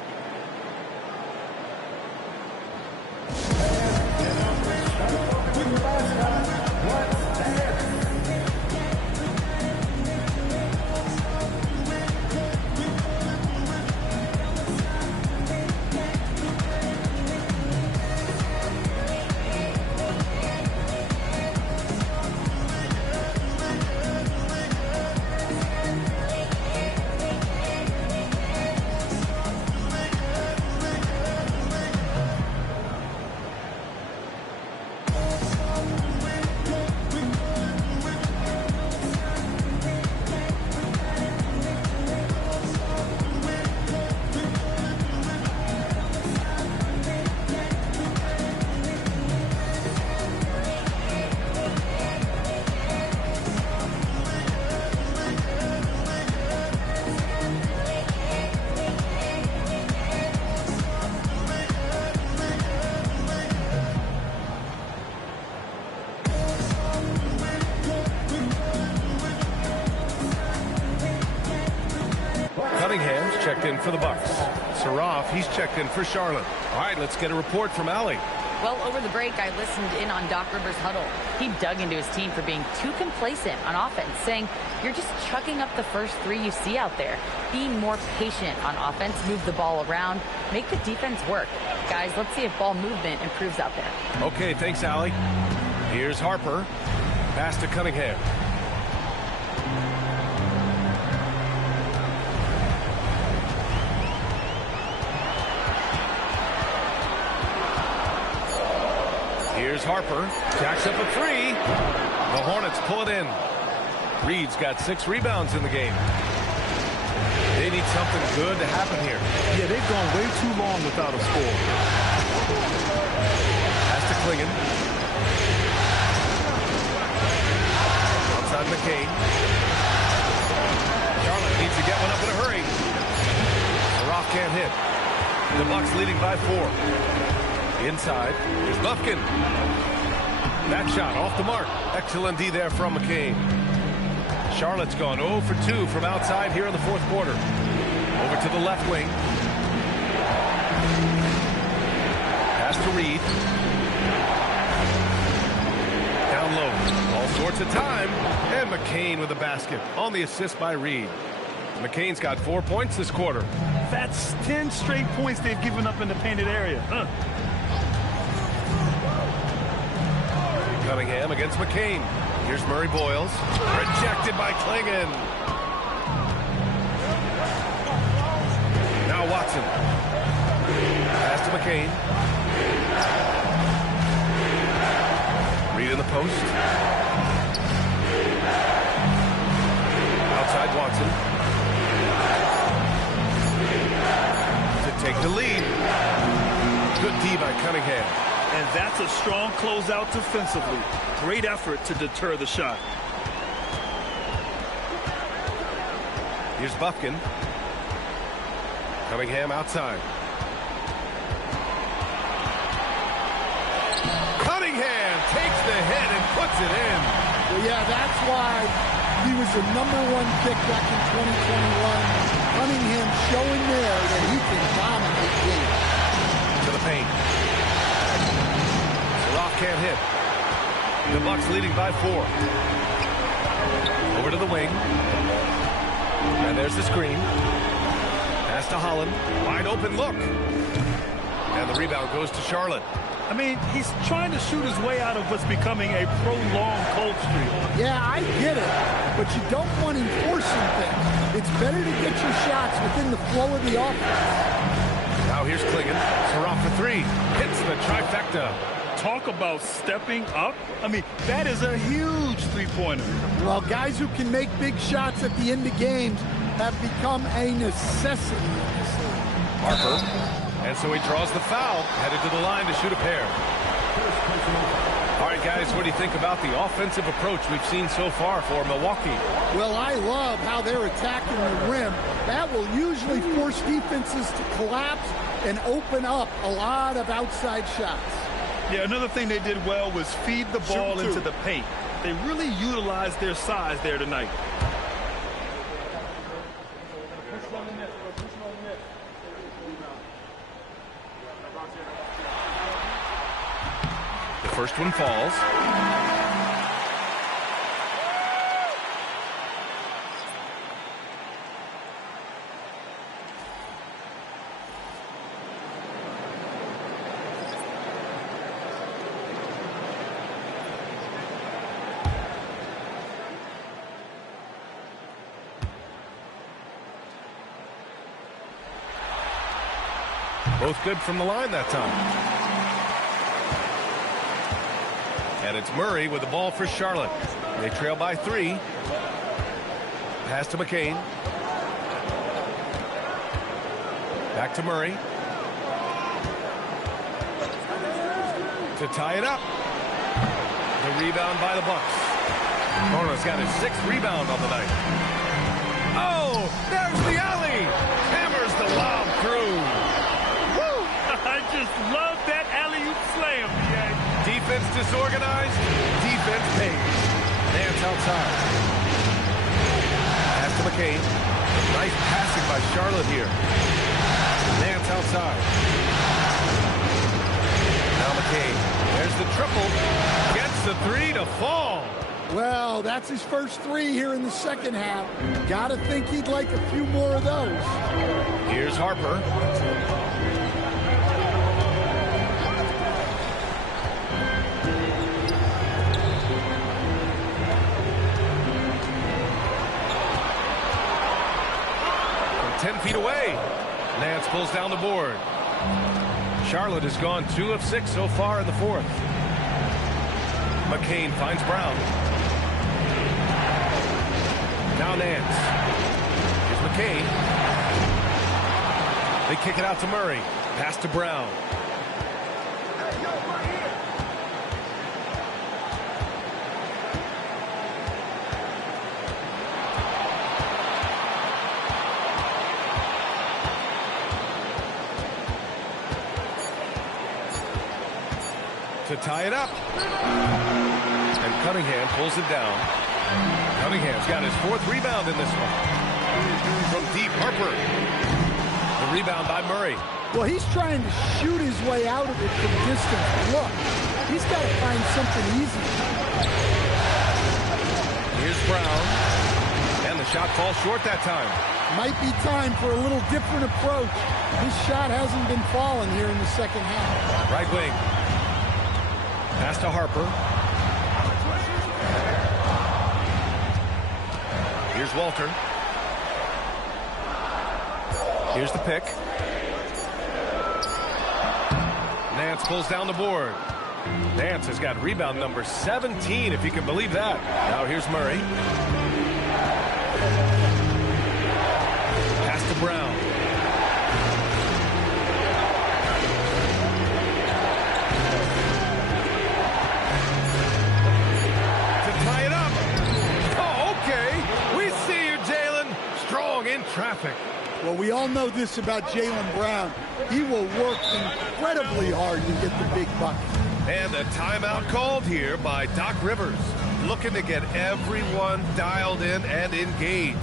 Cunningham's checked in for the Bucks. Saraf, he's checked in for Charlotte. All right, let's get a report from Allie. Well, over the break, I listened in on Doc Rivers' huddle. He dug into his team for being too complacent on offense, saying, you're just chucking up the first 3 you see out there. Being more patient on offense, move the ball around, make the defense work. Guys, let's see if ball movement improves out there. Okay, thanks, Allie. Here's Harper. Pass to Cunningham. Here's Harper. Jacks up a 3. The Hornets pull it in. Reed's got 6 rebounds in the game. They need something good to happen here. Yeah, they've gone way too long without a score. Pass to Klingon. Outside McCain. Charlotte needs to get one up in a hurry. Saraf can't hit. The Bucks leading by 4. Inside is Bufkin. That shot off the mark. Excellent D there from McCain. Charlotte's gone 0 for 2 from outside here in the 4th quarter. Over to the left wing. Pass to Reed. Down low. All sorts of time. And McCain with a basket on the assist by Reed. McCain's got 4 points this quarter. That's 10 straight points they've given up in the painted area. Cunningham against McCain. Here's Murray Boyles. Rejected by Klingon. Now Watson. Pass to McCain. post. Outside Watson. To take the lead. Good D by Cunningham. And that's a strong closeout defensively. Great effort to deter the shot. Here's Buffkin. Cunningham outside. Cunningham takes the hit and puts it in. Well, yeah, that's why he was the #1 pick back in 2021. Cunningham showing there that he can dominate games. To the paint. Roth can't hit. The Bucks leading by 4. Over to the wing. And there's the screen. Pass to Holland. Wide open look. And the rebound goes to Charlotte. I mean, he's trying to shoot his way out of what's becoming a prolonged cold streak. Yeah, I get it, but you don't want him forcing things. It's better to get your shots within the flow of the offense. Now here's Clingan. Surratt for 3. Hits the trifecta. Talk about stepping up. I mean, that is a huge three-pointer. Well, guys who can make big shots at the end of games have become a necessity in this league. Harper. And so he draws the foul, headed to the line to shoot a pair. All right, guys, what do you think about the offensive approach we've seen so far for Milwaukee? Well, I love how they're attacking the rim. That will usually force defenses to collapse and open up a lot of outside shots. Yeah, another thing they did well was feed the ball into the paint. They really utilized their size there tonight. The first one falls. Both good from the line that time. And it's Murray with the ball for Charlotte. They trail by 3. Pass to McCain. Back to Murray. To tie it up. The rebound by the Bucks. Hornets got his 6th rebound on the night. Oh, there's the alley. Hammers the lob through. I just love that alley-oop slam, BA. Defense disorganized, defense pays. Nance outside. Pass to McCain. Nice passing by Charlotte here. Nance outside. Now McCain. There's the triple. Gets the 3 to fall. Well, that's his first 3 here in the second half. Gotta think he'd like a few more of those. Here's Harper. From 10 feet away. Nance pulls down the board. Charlotte has gone 2 of 6 so far in the 4th. McCain finds Brown. Now Nance. Here's McCain. They kick it out to Murray. Pass to Brown. To tie it up. And Cunningham pulls it down. Cunningham's got his 4th rebound in this one. From deep, Harper. The rebound by Murray. Well, he's trying to shoot his way out of it from distance. Look, he's got to find something easy. Here's Brown. And the shot falls short that time. Might be time for a little different approach. His shot hasn't been falling here in the second half. Right wing. Pass to Harper. Here's Walter. Here's the pick. Nance pulls down the board. Nance has got rebound number 17, if you can believe that. Now here's Murray. Pass to Brown. To tie it up. Oh, okay. We see you, Jalen. Strong in traffic. Well, we all know this about Jalen Brown. He will work incredibly hard to get the big bucket. And a timeout called here by Doc Rivers, looking to get everyone dialed in and engaged.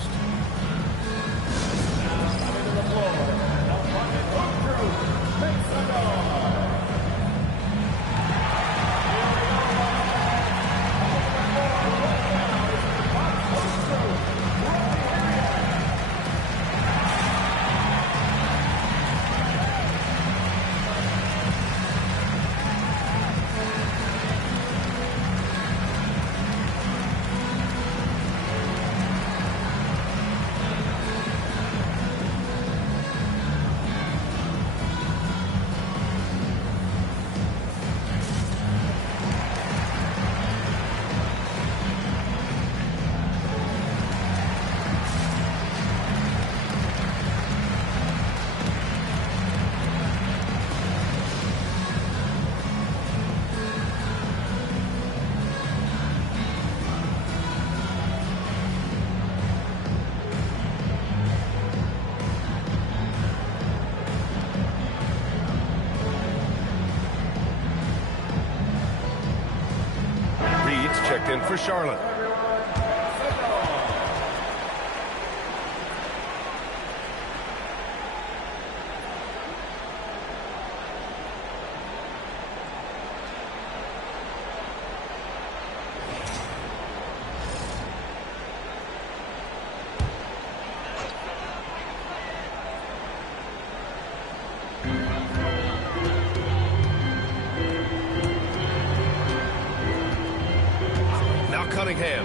Checked in for Charlotte. Cunningham.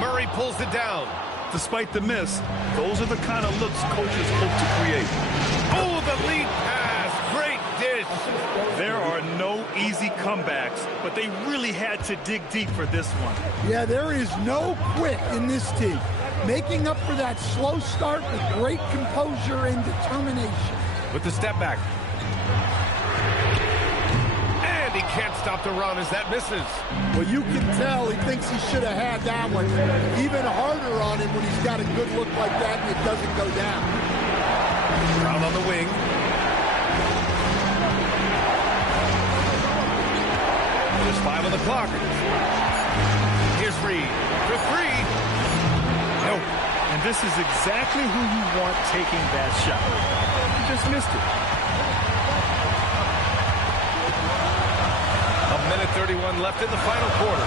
Murray pulls it down. Despite the miss, those are the kind of looks coaches hope to create. Oh, the lead pass. Great dish. There are no easy comebacks, but they really had to dig deep for this one. Yeah, there is no quit in this team. Making up for that slow start with great composure and determination. With the step back. He can't stop the run as that misses. Well, you can tell he thinks he should have had that one. Even harder on him when he's got a good look like that and it doesn't go down. Brown on the wing. There's 5 on the clock. Here's Reed for 3. Nope. And this is exactly who you want taking that shot. He just missed it. 1:31 left in the final quarter.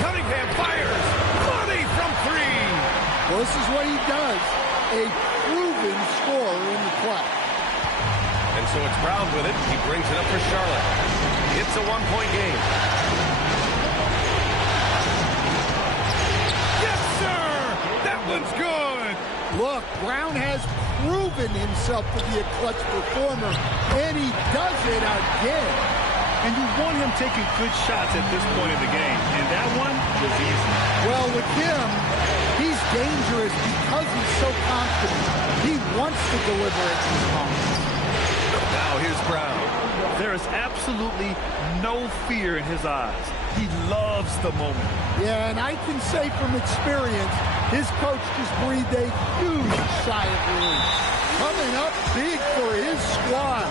Cunningham fires. Money from 3. Well, this is what he does. A proven scorer in the club. And so it's Brown with it. He brings it up for Charlotte. It's a 1-point game. Yes, sir! That one's good! Look, Brown has proven himself to be a clutch performer, and he does it again. And you want him taking good shots at this point in the game. And that one was easy. Well, with him, he's dangerous because he's so confident. He wants to deliver at these moments. Now here's Brown. There is absolutely no fear in his eyes. He loves the moment. Yeah, and I can say from experience, his coach just breathed a huge sigh of relief. Coming up big for his squad.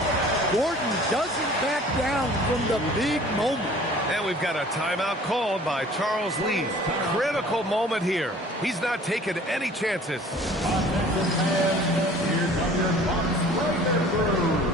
Gordon doesn't back down from the big moment. And we've got a timeout called by Charles Lee. Critical moment here. He's not taking any chances. Offensive man, here come your Bucks breakers.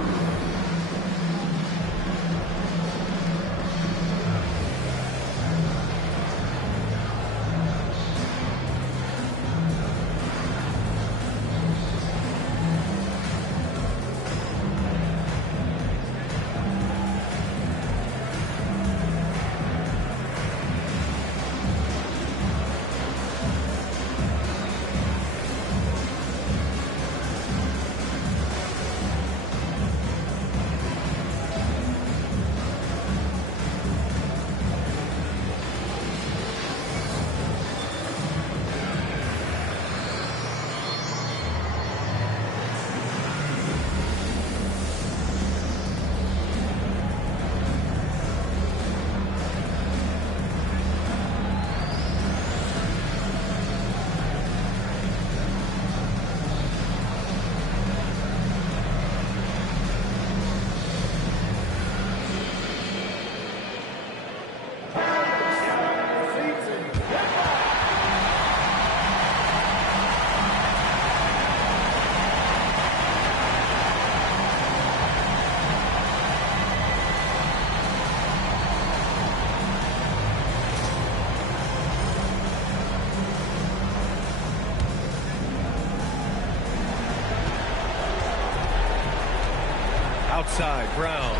outside, Brown.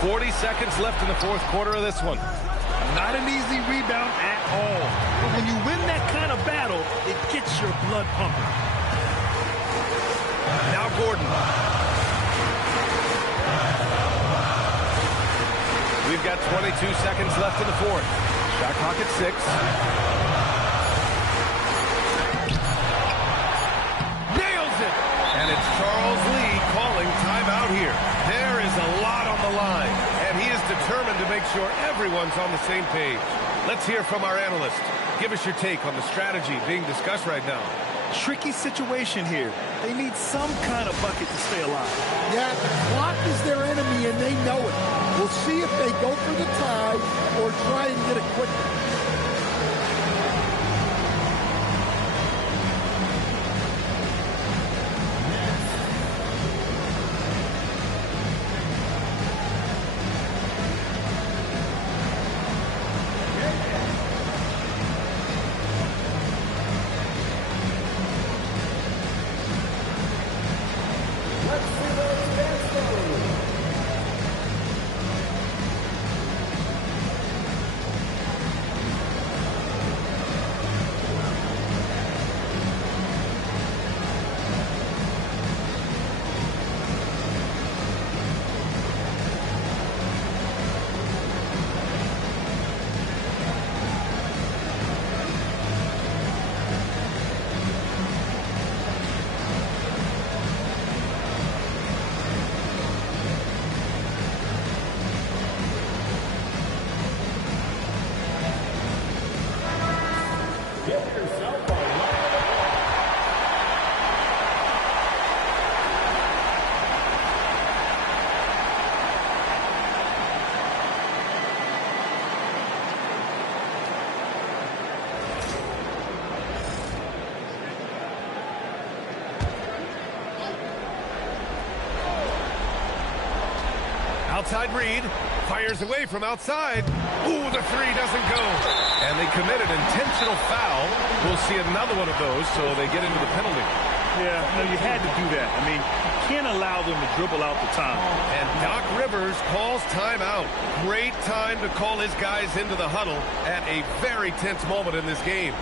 40 seconds left in the fourth quarter of this one. Not an easy rebound at all. But when you win that kind of battle, it gets your blood pumping. Now Gordon. We've got 22 seconds left in the fourth. Shot clock at 6. Nails it! And it's Charles Lee calling timeout here. There is a lot on the line, and he is determined to make sure everyone's on the same page. Let's hear from our analyst. Give us your take on the strategy being discussed right now. Tricky situation here. They need some kind of bucket to stay alive. Yeah, the clock is their enemy, and they know it. We'll see if they go for the tie or try and get it quickly. Outside Reed, fires away from outside. Ooh, the three doesn't go. And they committed intentional foul. We'll see another one of those, so they get into the penalty. Yeah, no, you had to do that. I mean, you can't allow them to dribble out the time. And Doc Rivers calls timeout. Great time to call his guys into the huddle at a very tense moment in this game.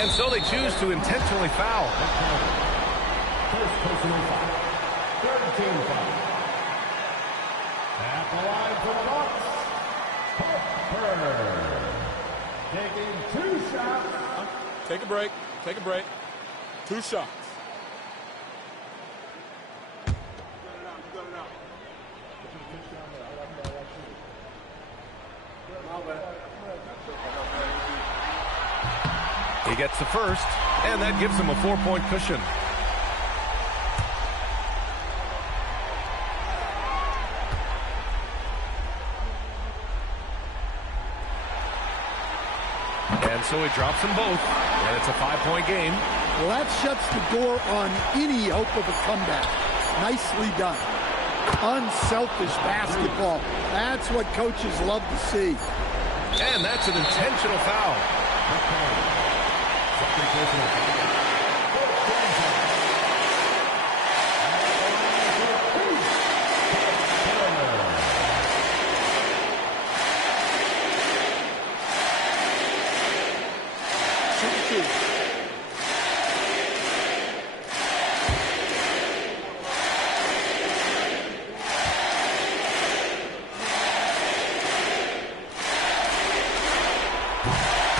And so they choose to intentionally foul. First personal foul. Third team foul. At the line for the Bucks, Harper. Taking 2 shots. Take a break. Take a break. 2 shots. He gets the first, and that gives him a 4-point cushion. And so he drops them both, and it's a 5-point game. Well, that shuts the door on any hope of a comeback. Nicely done. Unselfish basketball. That's what coaches love to see. And that's an intentional foul.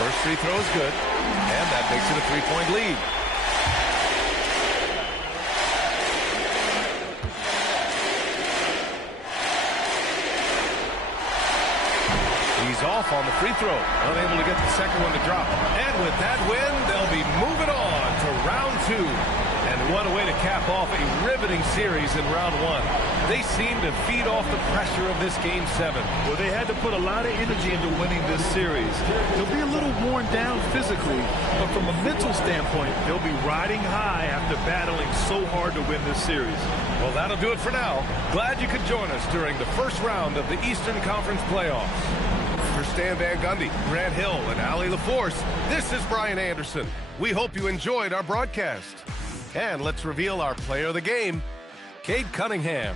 First free throw is good, and that makes it a 3-point lead. He's off on the free throw, unable to get the second one to drop. And with that win, they'll be moving on to round 2. And what a way to cap off a riveting series in round 1. They seem to feed off the pressure of this Game 7. Well, they had to put a lot of energy into winning this series. They'll be a little worn down physically, but from a mental standpoint, they'll be riding high after battling so hard to win this series. Well, that'll do it for now. Glad you could join us during the first round of the Eastern Conference playoffs. For Stan Van Gundy, Grant Hill, and Allie LaForce, this is Brian Anderson. We hope you enjoyed our broadcast. And let's reveal our player of the game, Cade Cunningham.